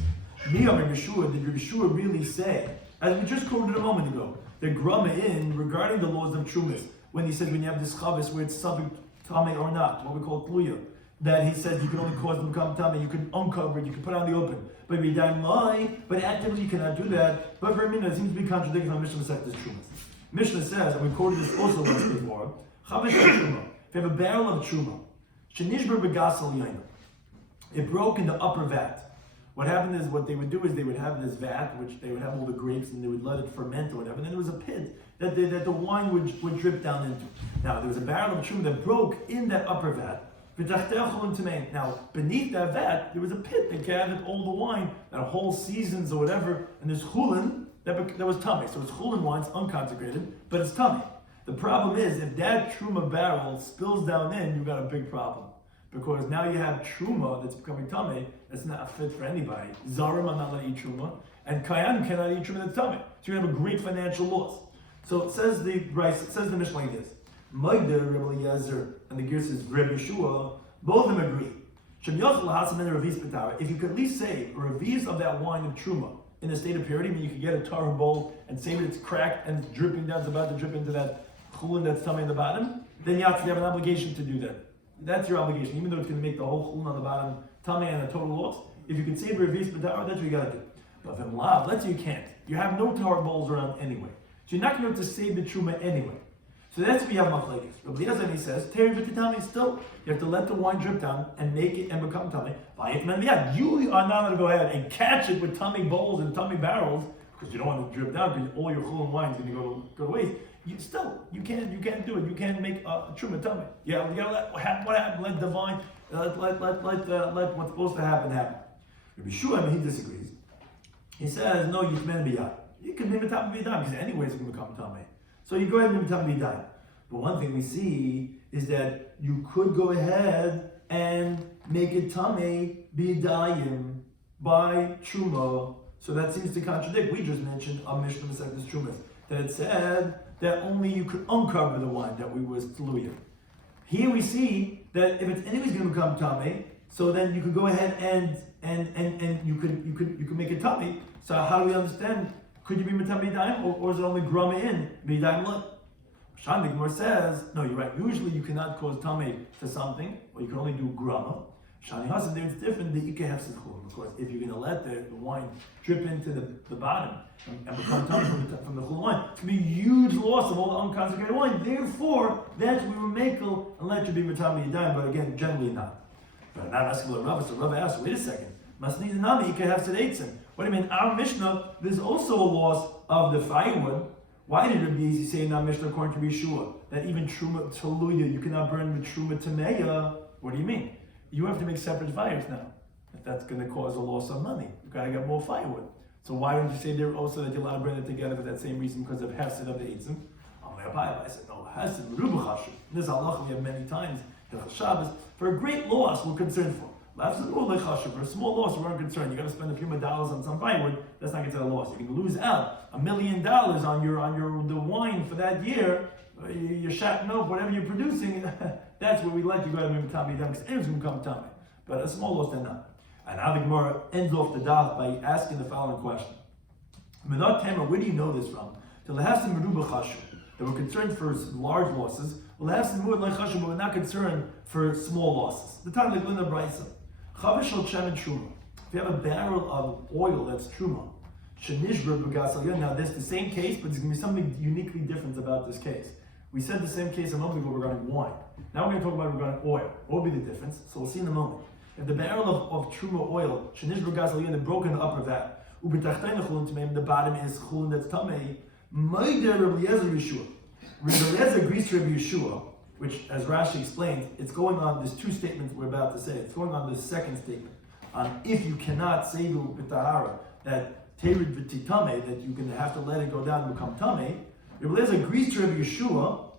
Miyam Rabbi Shua, did Rabbi Shua really say, as we just quoted a moment ago, the Grama in regarding the laws of Trumas, when he said when you have this chavis where it's subject Tame or not, what we call Tluya, that he said you can only cause them to become Tame, you can uncover it, you can put it on the open. But if you don't lie, but actively you cannot do that. But for a minute, it seems to be contradicting from Mishnah Masechtas Trumas. Mishnah says, and we quoted this also once before, chavis Truma, if you have a barrel of Truma, Shenishber Begasal Yaina, it broke in the upper vat. What happened is, what they would do is they would have this vat, which they would have all the grapes, and they would let it ferment or whatever, and then there was a pit that the wine would drip down into. Now, there was a barrel of truma that broke in that upper vat. Now, beneath that vat, there was a pit that gathered all the wine, that whole seasons or whatever, and there's chulin that was tummy. So it's chulin wine, it's unconsecrated, but it's tummy. The problem is, if that truma barrel spills down in, you've got a big problem. Because now you have truma that's becoming tummy, that's not a fit for anybody. Zarim are not allowed to eat truma, and kayan cannot eat truma that's tummy. So you have a great financial loss. So it says the Mishnah like this. Magda, Rabbi Eliezer, and the Gear says Rabbi Shua, both of them agree. If you could at least say a reviz of that wine of truma in a state of purity, I mean you could get a tar bowl and say that it's cracked and it's dripping down, it's about to drip into that chulin that's tummy in the bottom, then you have an obligation to do that. That's your obligation, even though it's going to make the whole chulin on the bottom tummy and a total loss. If you can save reviz b'tara, that's what you got to do. But if in lav, let's say you can't. You have no tar bowls around anyway. So you're not going to be able to save the truma anyway. So that's what we have machlekes. Rabbi Eliezer, he says, Teri v'titami, still, you have to let the wine drip down and make it and become tummy. You are not going to go ahead and catch it with tummy bowls and tummy barrels, because you don't want to drip down, because all your chulin wine is going to go to waste. You can't do it. You can't make a truma tummy. You gotta let what happened, let divine, let what's supposed to happen. Rabbi Shloimy, he disagrees. He says, no, you can be yad. You can be tummy because anyway it's going to become tummy. So you go ahead and be tummy yad. But one thing we see is that you could go ahead and make it tummy b'yadayim by truma. So that seems to contradict. We just mentioned a Mishnah Masechtas Trumas that it said that only you could uncover the wine that we was tluya. Here we see that if it's anyways going to become tummy, so then you could go ahead and you could make it tummy. So how do we understand? Could you be mitam b'yadayim, or is it only grama in b'yadayim lo? Shan the Gemara says, no, you're right. Usually you cannot cause tummy to something, or you can only do grama. Shani Hasan, there it's different. The ikeh hefsed chulin, of course. If you're going to let the wine drip into the bottom and become tummy from the chulin wine, it's going to be a huge loss of all the unconsecrated wine. Therefore, that's we were makel and let you be mitam b'yadayim, but again, generally not. But not asking what Rav. So Rav asked, wait a second. Must need nami ikeh hefsed eitzim. What do you mean? Our Mishnah, there's also a loss of the firewood. Why did Rabbi Yezi say in our Mishnah according to Yeshua that even truma toluya you cannot burn with truma tameya? What do you mean? You have to make separate fires now. If that's going to cause a loss of money, you've got to get more firewood. So why don't you say there also that you're allowed to burn it together for that same reason because of hefsed of the eitzim? I said no, hefsed merubah. This halacha we have many times. Shabbos for a great loss we're concerned for. For a small loss, we weren't concerned. You're going to spend a few more dollars on some firewood. That's not considered a loss. You can lose out $1 million on the wine for that year. You're shutting up whatever you're producing. That's where we let you go ahead and tummy down because everyone's going to come tummy. But a small loss, they're not. And now the Gemara ends off the daf by asking the following question: where do you know this from? That we're concerned for large losses. But we're not concerned for small losses. The time like Linda Brisa. If you have a barrel of oil that's truma, now there's the same case, but there's going to be something uniquely different about this case. We said the same case a moment ago regarding wine. Now we're going to talk about regarding oil. What will be the difference? So we'll see in a moment. If the barrel of truma oil, and broken the upper vat, the bottom is chulin that's tamei, Rabbi Eliezer agrees to Rabbi Yeshua, which, as Rashi explains, it's going on, there's two statements we're about to say. It's going on this second statement. If you cannot say b'tahara, that terid v'titame, that you're going to have to let it go down and become tame, Rabbi Eliezer agrees to Rabbi Yeshua,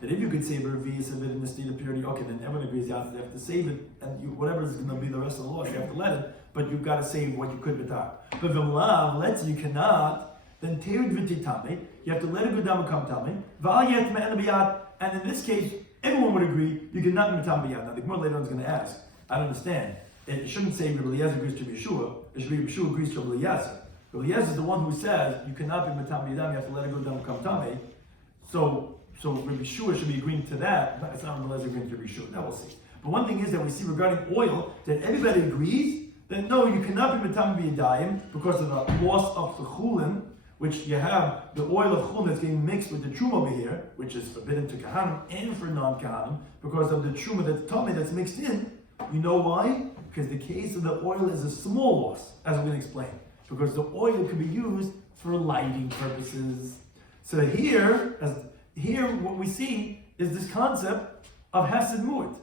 that if you could save a revius of it in the state of purity, okay, then everyone agrees you have to save it, and whatever is going to be the rest of the loss, you have to let it, but you've got to save what you could b'tahara. But v'mlav, let's say you cannot, then terid v'titame, you have to let it go down and become tame. And in this case, everyone would agree you cannot be tame b'yad. Now the Gemara later on is going to ask, I don't understand. It shouldn't say Rabbi Eliezer agrees to Yeshua. It should be Yeshua agrees to Rabbi Eliezer. Rabbi Eliezer is the one who says you cannot be tame b'yad. You have to let it go down and become tame. So Rabbi Yeshua should be agreeing to that. But it's not Rabbi Eliezer agreeing to Rabbi Yeshua. Now we'll see. But one thing is that we see regarding oil that everybody agrees that no, you cannot be tame b'yadayim because of the loss of the chulin, which you have the oil of chulin that's getting mixed with the truma over here, which is forbidden to kahanim and for non-kahanim, because of the truma that's tummy that's mixed in. You know why? Because the case of the oil is a small loss, as we're going to explain. Because the oil can be used for lighting purposes. So here what we see is this concept of hefsed mu'it.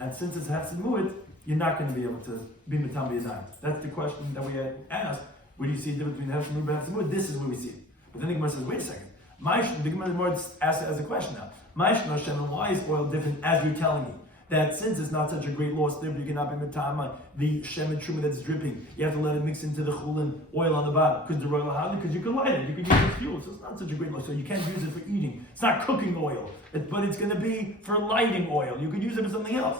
And since it's hefsed mu'it, you're not going to be able to be mitam b'yadayim. That's the question that we had asked. Where do you see the difference between hefsed mu'it and hefsed mu'it? This is where we see it. But then the Gemara says, wait a second. The Gemara asks it as a question now. Why is oil different as you're telling me? That since it's not such a great loss there, you cannot be mitam the shem and truma that's dripping. You have to let it mix into the chulin oil on the bottom. Because the royal hali, because you can light it, you can use it as fuel. So it's not such a great loss. So you can't use it for eating. It's not cooking oil, but it's going to be for lighting oil. You could use it for something else.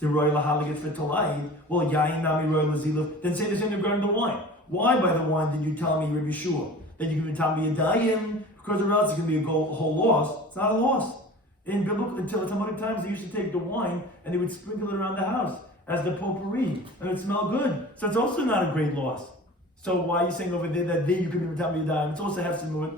The royal hali gets fit to light. Well, yayin nami royal lazilov. Then say the same regarding the wine. Why by the wine did you tell me, Rabbi Shua, that you can be b'yadayim? Because or else it can be a whole loss. It's not a loss. In biblical, until Talmudic times, they used to take the wine and they would sprinkle it around the house as the potpourri, and it would smell good. So it's also not a great loss. So why are you saying over there that then you can be Matami Yadayim? It's also has to do it.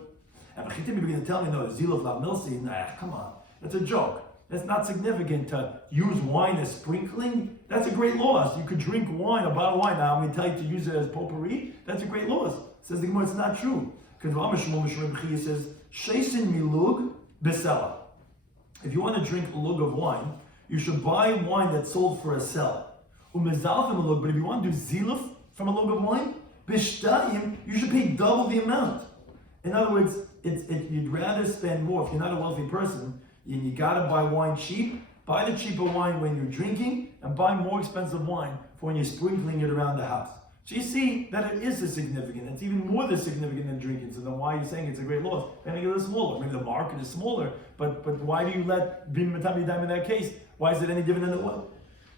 And Chitim, you're going to tell me, no, Zilov Lav Milsi, come on. That's a joke. That's not significant to use wine as sprinkling. That's a great loss. You could drink wine, a bottle of wine. Now I'm going to tell you to use it as potpourri. That's a great loss. Says the Gemara, it's not true. Because Rabbi Shloimy Schwartzberg says, Sheisin milug besela. If you want to drink a lug of wine, you should buy wine that's sold for a sell. Umezalfim a lug, but if you want to do ziluf from a lug of wine, bishtayim, you should pay double the amount. In other words, you'd rather spend more. If you're not a wealthy person, you gotta buy wine cheap. Buy the cheaper wine when you're drinking, and buy more expensive wine for when you're sprinkling it around the house. So you see that it is a significant. It's even more significant than drinking. So then why are you saying it's a great loss? Then it is smaller. Maybe the market is smaller, but why do you let bin matami dam in that case? Why is it any different than the oil?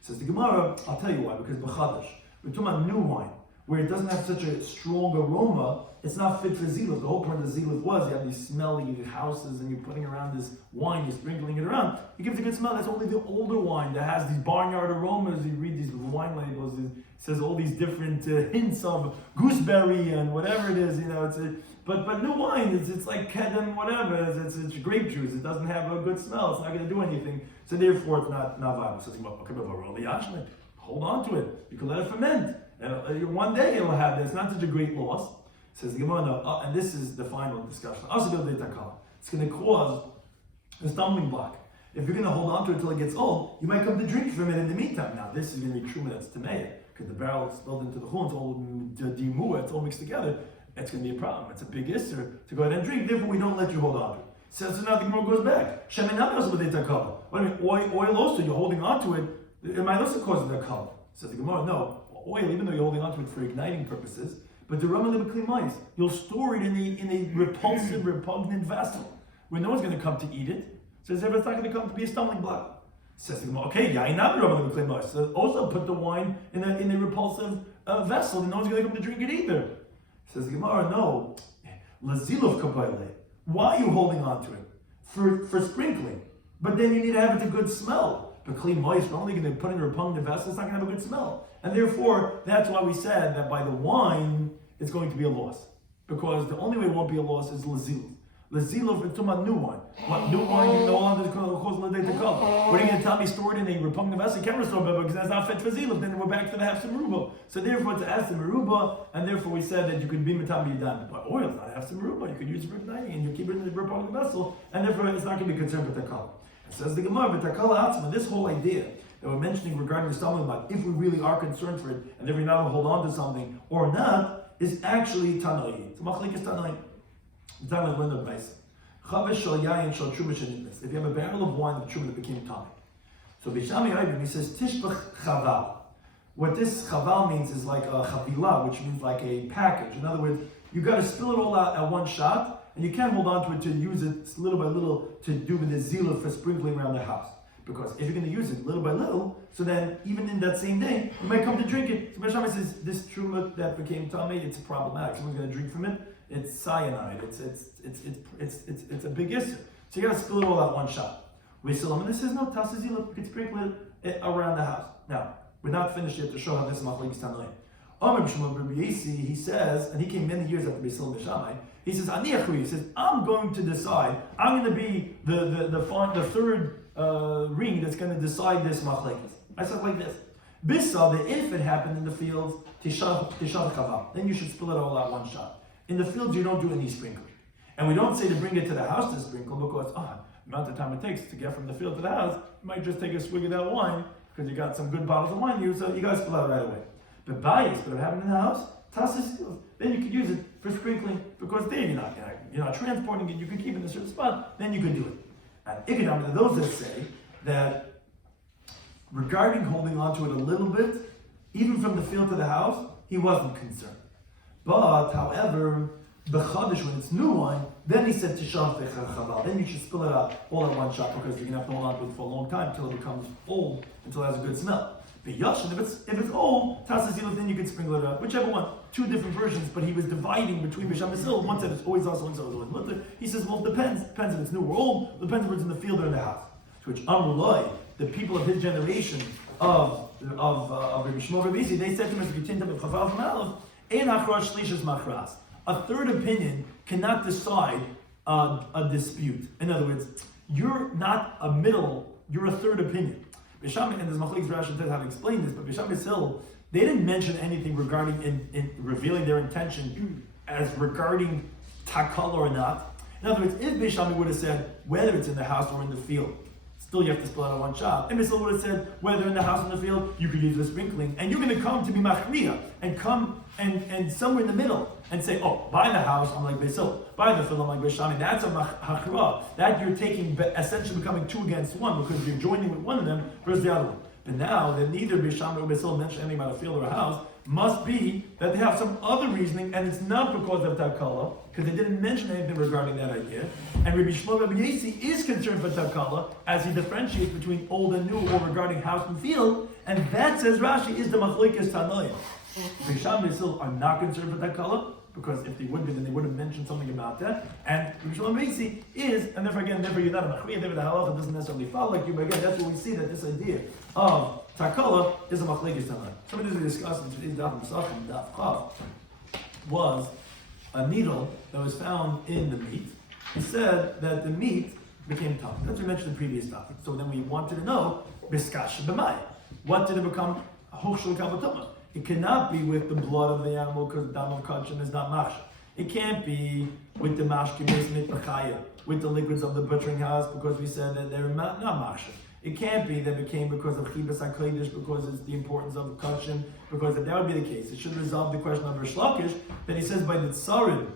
Says the Gemara, I'll tell you why. Because b'chadash, we're talking about new wine, where it doesn't have such a strong aroma. It's not fit for ziluf. The whole point of the ziluf was you have these smelly houses and you're putting around this wine, you're sprinkling it around. It gives a good smell. That's only the older wine that has these barnyard aromas. You read these wine labels, it says all these different hints of gooseberry and whatever it is. But new wine, it's like kedem, whatever. It's grape juice. It doesn't have a good smell. It's not going to do anything. So therefore, it's not viable. So hold on to it. You can let it ferment. And one day it'll have this. It's not such a great loss. Says the Gemara, no, and this is the final discussion. It's going to cause a stumbling block. If you're going to hold on to it until it gets old, you might come to drink from it in the meantime. Now, this is going to be true, that's Tamei, because the barrel is spilled into the chun, it's all dimua, it's all mixed together. It's going to be a problem. It's a big isser to go ahead and drink. Therefore, we don't let you hold on to it. So now the Gemara goes back. What do you mean? Oil also, you're holding on to it. It might also cause the color. Says the Gemara, no. Oil, even though you're holding on to it for igniting purposes, but the Rama Libakli mice, you'll store it in a repulsive, repugnant vessel where no one's going to come to eat it. Says it's not going to come to be a stumbling block. Says the Gemara, okay, yeah, not the Rama Libakli mice. So also put the wine in a repulsive vessel, and no one's going to come to drink it either. Says the Gemara, no. Lazilov kapayle. Why are you holding on to it? For sprinkling. But then you need to have it a good smell. But clean mice, we're only going to put in a repugnant vessel, it's not going to have a good smell. And therefore, that's why we said that by the wine, it's going to be a loss. Because the only way it won't be a loss is lazilov. Lazilov, we're talking about new wine. What new wine you no longer cause ledei to come? What are you going to tell me stored in a repugnant vessel? You can't restore it because that's not fit for zilov. Then we're back to the half meruba. So therefore, it's a half meruba, and therefore we said that you could be matami yadam. But oil is not half meruba. You could use it for igniting, and you keep it in the repugnant vessel, and therefore it's not going to be concerned with the color. It says the Gemara, but takala atzma, this whole idea that we're mentioning regarding the stumbling block, if we really are concerned for it, and if we're not going to hold on to something or not, is actually tanoi. It's machlekes tanoi. It's not like Linda Bryce. Chavesh shal yayin shal truma shenitnes. If you have a barrel of wine of truma that became tummy. So Bishami Rabbim, he says tishbach chaval. What this chaval means is like a chavila, which means like a package. In other words, you got to spill it all out at one shot. And you can't hold on to it to use it little by little to do with the zila for sprinkling around the house. Because if you're going to use it little by little, so then even in that same day, you might come to drink it. So Bashama says, this truma that became tummy, it's problematic. Someone's going to drink from it, it's cyanide, it's a big issue. So you got to spill it all out one shot. We still, and this says, no, tasa zila, you can sprinkle it around the house. Now, we're not finished yet to show how this machlekes tanoi. He says, and he came many years after Basil B'Shamai, he says, he says, I'm going to decide, I'm going to be the third ring that's going to decide this machlekes. I said like this. Bisa, if it happened in the fields, tishad chaval, then you should spill it all out one shot. In the fields, you don't do any sprinkling. And we don't say to bring it to the house to sprinkle because, the amount of time it takes to get from the field to the house, you might just take a swig of that wine because you got some good bottles of wine here, so you got to spill it out right away. But bias, but if it happened in the house, then you could use it for sprinkling because there you're not transporting it. You can keep it in a certain spot. Then you could do it. And Ikadam, those that say that regarding holding on to it a little bit, even from the field to the house, he wasn't concerned. But however, b'chadish, when it's new wine, then he said tishav v'chaval. Then you should spill it out all at one shot because you're gonna have to hold on to it for a long time until it becomes old, until it has a good smell. But Yashin, if it's old, Tasazilov, then you can sprinkle it out. Whichever one. Two different versions, but he was dividing between Bisham and Sil. One said it's always also, one said it's always mutter. He says, well, it depends. Depends if it's new or old. Depends if it's in the field or in the house. To which Amrulai, the people of his generation of Rabbi Shloimy Schwartzberg, they said to him, Ein achrosh shlishis machras. A third opinion cannot decide a dispute. In other words, you're not a middle, you're a third opinion. Bisham, and there's Machlekes Rashi says how to explain this, but Bisham Hill, they didn't mention anything regarding in revealing their intention as regarding takala or not. In other words, if Bisham would have said whether it's in the house or in the field, still you have to split out one shot. And Bisham would have said whether in the house or in the field, you could use the sprinkling, and you're going to come to be machriya and come and somewhere in the middle and say, oh, by the house I'm like Basil, by the field I'm like Bisham. That's a machra. That you're taking, essentially becoming 2 against 1 because you're joining with one of them versus the other one. But now that neither Bisham or Basil mention anything about a field or a house, must be that they have some other reasoning, and it's not because of takala, because they didn't mention anything regarding that idea. And Rabbi Shloimy is concerned for takala as he differentiates between old and new or regarding house and field, and that, says Rashi, is the machlokes tanoim. Bisham and Basil are not concerned for takala, because if they would be, then they would have mentioned something about that. And Rabbi Shloimy is, and therefore again, you're not a machriya, therefore the halacha doesn't necessarily follow like you, but again, that's what we see, that this idea of takala is a machlokes tanoim. Some of this we discussed in today's Daf Pesachim Daf was a needle that was found in the meat. He said that the meat became tough. That's what we mentioned in the previous topic. So then we wanted to know, biskash b'mai. What did it become? Hochshul kavatoma. It cannot be with the blood of the animal because dam of kachim is not machsha. It can't be with the mashkim mitbachaya, with the liquids of the butchering house because we said that they're not machsha. It can't be that it became because of chibas hakodesh, because it's the importance of kachim, because if that would be the case, it should resolve the question of Rish Lakish, that he says by the tsarim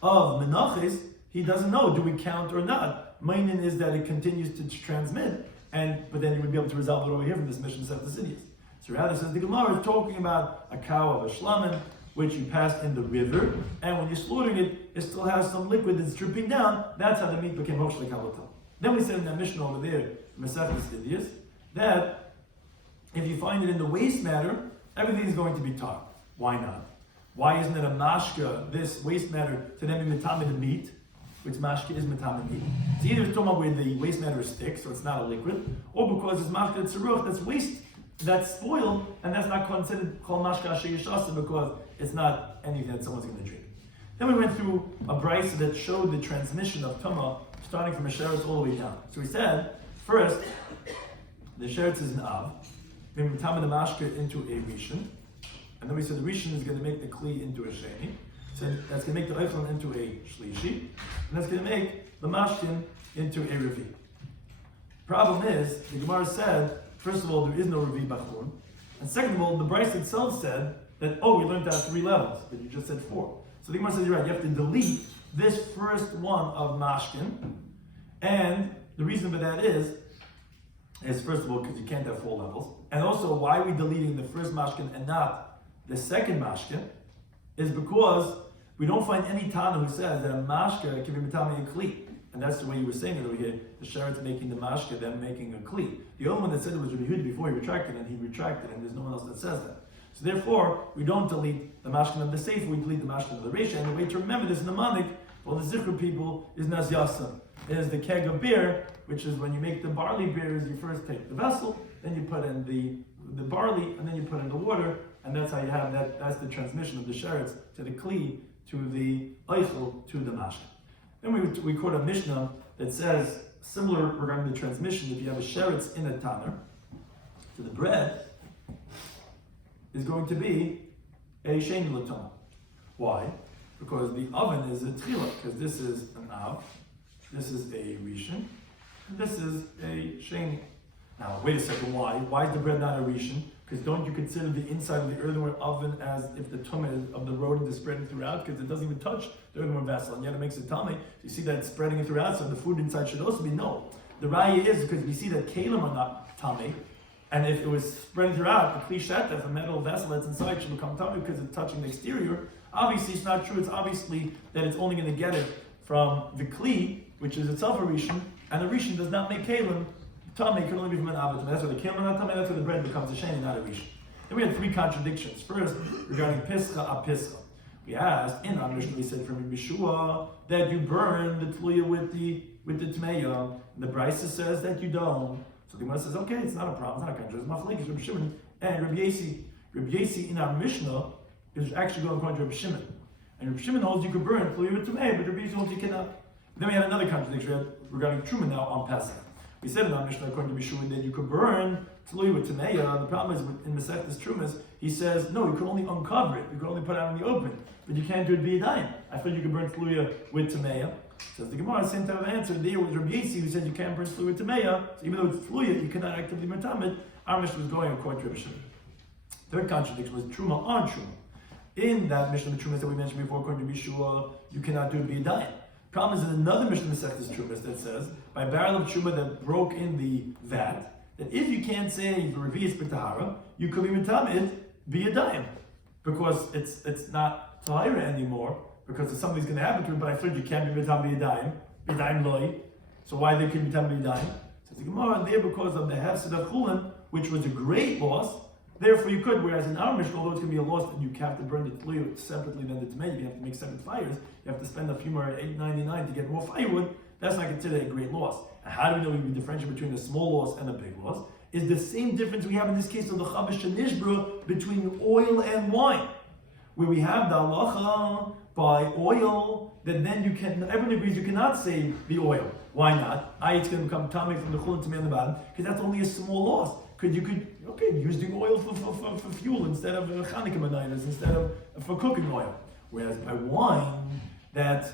of menachis, he doesn't know, do we count or not? Mainin is that it continues to transmit, but then you would be able to resolve it over here from this mission set the cities. So rather says the Gemara is talking about a cow of a shlamim, which you passed in the river, and when you're slaughtering it, it still has some liquid that's dripping down. That's how the meat became hoshli kavatom. Then we said in that mission over there, Masechtas Didyas, that if you find it in the waste matter, everything is going to be tar. Why not? Why isn't it a mashka, this waste matter, to then be metamid meat, which mashka is metamid meat? It's either talking about where the waste matter is thick, so it's not a liquid, or because it's mashka, it's tzaruch, that's waste, that's spoiled, and that's not considered called mashka asher yishasa because it's not anything that someone's going to drink. Then we went through a brisa that showed the transmission of tumah starting from a sheretz all the way down. So we said, first, the sheretz is an av, then we metamid the mashka into a rishon, and then we said the rishon is going to make the kli into a sheni, so that's going to make the eichlon into a shlishi, and that's going to make the mashkin into a revi. Problem is, the Gemara said, first of all, there is no revi bachur, and second of all, the brisa itself said that, we learned that 3 levels, but you just said 4. So the Gemara says, you're right, you have to delete this first one of mashkin, and the reason for that is first of all, because you can't have 4 levels, and also why are we deleting the first mashkin and not the second mashkin, is because we don't find any Tana who says that a mashka can be metame a kli, and that's the way you were saying it over here, the sheretz making the mashka, then making a kli. The only one that said it was Rabbi Yehuda before he retracted, and there's no one else that says that. So therefore, we don't delete the mashkin of the sefer, we delete the mashkin of the reisha. And the way to remember this mnemonic for the Zikr people is Nas Yasam. It is the keg of beer, which is when you make the barley beer, is you first take the vessel, then you put in the barley, and then you put in the water, and that's how you have that. That's the transmission of the sheretz to the kli, to the eichel, to the mashkin. Then we quote a Mishnah that says, similar regarding the transmission, if you have a sheretz in a tanner, to the bread, is going to be a sheni l'toma. Why? Because the oven is a tchila, because this is an av, this is a rishon, and this is a sheni. Now, wait a second, why? Why is the bread not a rishon? Because don't you consider the inside of the earthenware oven as if the tumah of the rodent is spreading throughout? Because it doesn't even touch the earthenware vessel, and yet it makes a tummy. You see that it's spreading it throughout, so the food inside should also be no. The raya is because we see that kalim are not tummy, and if it was spreading throughout, the kli shetef, a metal vessel that's inside, should become tummy because it's touching the exterior. Obviously, it's not true. It's obviously that it's only going to get it from the kli, which is itself a rishon, and the rishon does not make kalim. Tummy can only be from an avat. That's why the kalim not tummy. That's why the bread becomes a sheni, not a rishon. Then we had 3 contradictions. First, regarding pischa a pischa. We asked in our Mishnah, we said from Rabbi Shua that you burn the tluya with the tmeya. And the brisa says that you don't. So the Gemara says, okay, it's not a problem. It's not a contradiction. It's machlekes Rabbi Shimon and Rabbi Yasi. Rabbi Yasi in our Mishnah because it's actually going according to Rabbi Shimon. And Rabbi Shimon holds you could burn Tluya with Tumei, but Rabbi Yisrael holds you cannot. Then we had another contradiction regarding Truma now on Pesach. We said in our Mishnah according to Rabbi Shimon that you could burn Tluya with Tumei. The problem is in Masechtas Trumas, he says, no, you can only uncover it. You can only put it out in the open, but you can't do it b'yadayim. I thought you could burn Tluya with Tumei. Says the Gemara, same type of answer. There was Rabbi Yossi who said you can't burn Tluya with Tumei. So even though it's Tluya, you cannot actively mertamid. Our Mishnah was going according to Rabbi Shimon. Third contradiction was Truma on Truma. In that Mishnah of Trumas that we mentioned before, according to Yeshua, you cannot do it b'yadayim. Problem is in another Mishnah Masechtas Trumas that says, by a barrel of Truma that broke in the vat, that if you can't say Revi'is b'tahara, you could be metamid b'yadayim. Because it's not tahira anymore, because if something's going to happen to it, but I thought you can't be metamid b'yadayim loy. So why they can be metamid b'yadayim? Says the Gemara, there because of the hefsed of chulin, which was a great loss, therefore you could, whereas in our Mishnah, although it's going to be a loss that you have to burn the tluya separately than the tamei, you have to make separate fires, you have to spend a few more $8.99 to get more firewood, that's not considered a great loss. And how do we know we differentiate between a small loss and a big loss? Is the same difference we have in this case of the chavish shenishbra between oil and wine, where we have the halacha by oil that then you can, everyone agrees you cannot save the oil. Why not? It's going to become tummy from the chulin to me on the bottom, because that's only a small loss. You could use the oil for fuel instead of Chanukah maninas, instead of for cooking oil. Whereas by wine, the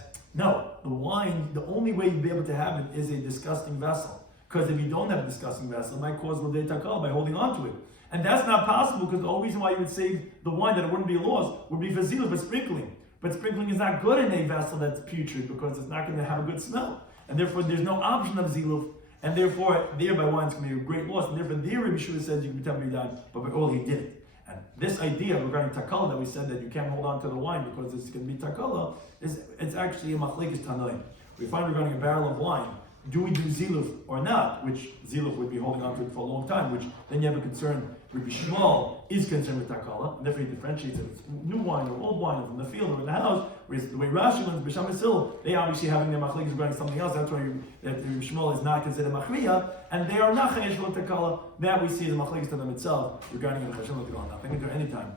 wine, the only way you'd be able to have it is a disgusting vessel. Because if you don't have a disgusting vessel, it might cause l'dei takal by holding on to it. And that's not possible because the only reason why you would save the wine that it wouldn't be a loss would be for ziluf, for sprinkling. But sprinkling is not good in a vessel that's putrid because it's not going to have a good smell. And therefore there's no option of ziluf. And therefore, thereby wine is going to be a great loss. And therefore, there Rabbi Shua says you can be temporarily done, but by all he did it. And this idea regarding takala that we said that you can't hold on to the wine because it's going to be takala, it's actually a machlekes tanoim. We find regarding a barrel of wine, do we do ziluf or not? Which ziluf would be holding on to it for a long time, which then you have a concern. Rabbi Shmuel is concerned with takala, and therefore he differentiates if it's new wine or old wine or from the field or in the house. Whereas the way Rashi learns B'Sham Hisil, they obviously having their machlekes regarding something else. That's why Rabbi Shmuel is not considered machriya, and they are not chayesh lo takala. That we see the machlekes to them itself regarding the chashim lo takala. Nothing to any time.